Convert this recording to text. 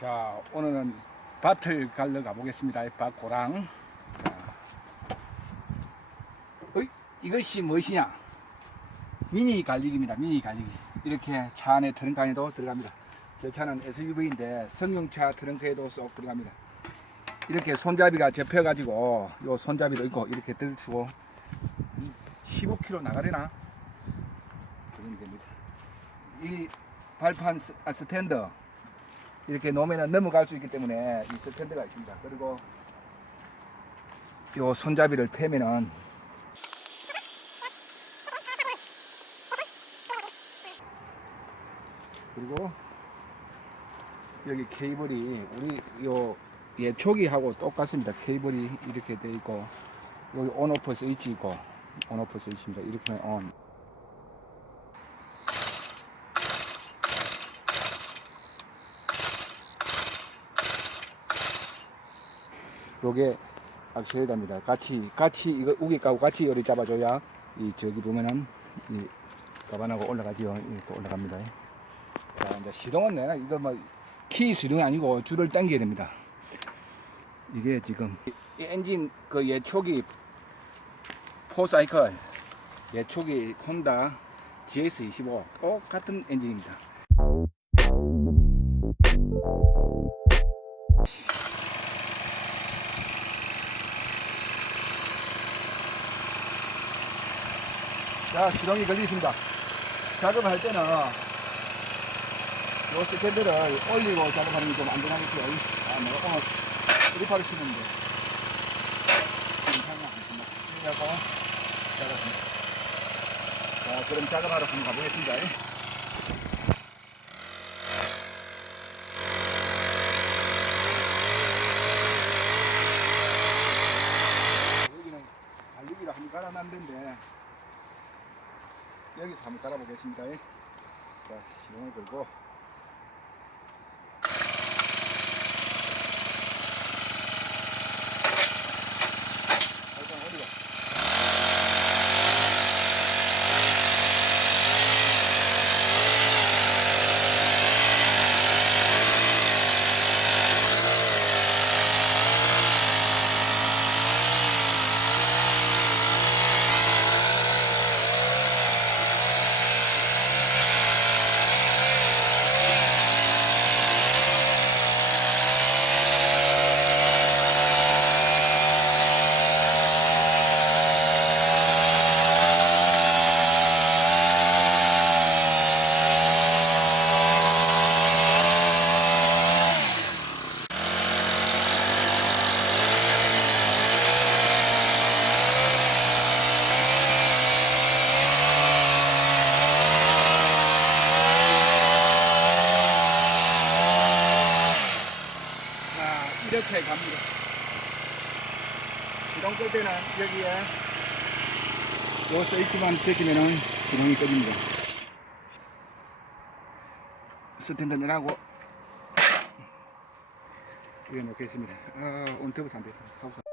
자, 오늘은 밭을 갈러 가보겠습니다. 이 밭고랑. 자. 어이, 이것이 무엇이냐? 미니 갈리기입니다. 미니 갈리기. 이렇게 차 안에 트렁크 안에도 들어갑니다. 제 차는 SUV인데 성용차 트렁크에도 쏙 들어갑니다. 이렇게 손잡이가 접혀 가지고 요 손잡이도 있고 이렇게 들추고 15km 나가려나? 그런 됩니다. 이 발판 스- 아, 스탠드 이렇게 놓으면 넘어갈 수 있기 때문에 이 스탠드가 있습니다. 그리고 요 손잡이를 펴면은 그리고 여기 케이블이 우리 요 예초기하고 똑같습니다. 케이블이 이렇게 돼 있고 여기 온오프 스위치 있고 온오프 스위치입니다. 이렇게 온. 요게 악셀레이터입니다. 같이 같이 이거 우기 까고 같이 열이 잡아줘야 이 저기 보면은 이 가반하고 올라가지요. 이렇게 올라갑니다. 자 이제 시동은 내가 이거 뭐키 시동이 아니고 줄을 당겨야 됩니다. 이게 지금 이 엔진 그 예초기 포사이클 예초기 콘다 GS25 똑같은 엔진입니다. 자, 시동이 걸리겠습니다. 작업할 때는 요 스탠드를 올리고 작업하는 게 좀 안전하겠어요. 아, 내가 오늘 리파를 치는데. 괜찮아. 하고 작업합니다. 자, 그럼 작업하러 한번 가보겠습니다. 여기는 달리기를 한번 깔아놨는데 여기서 한번 깔아보겠습니다. 자, 시동을 걸고 이렇게 갑니다. 시동 끌 때는 여기에 요 스위치만 제끼면은 시동이 꺼집니다. 스탠드 내라고 이거 놓겠습니다. 아, 온터브 안 됐어.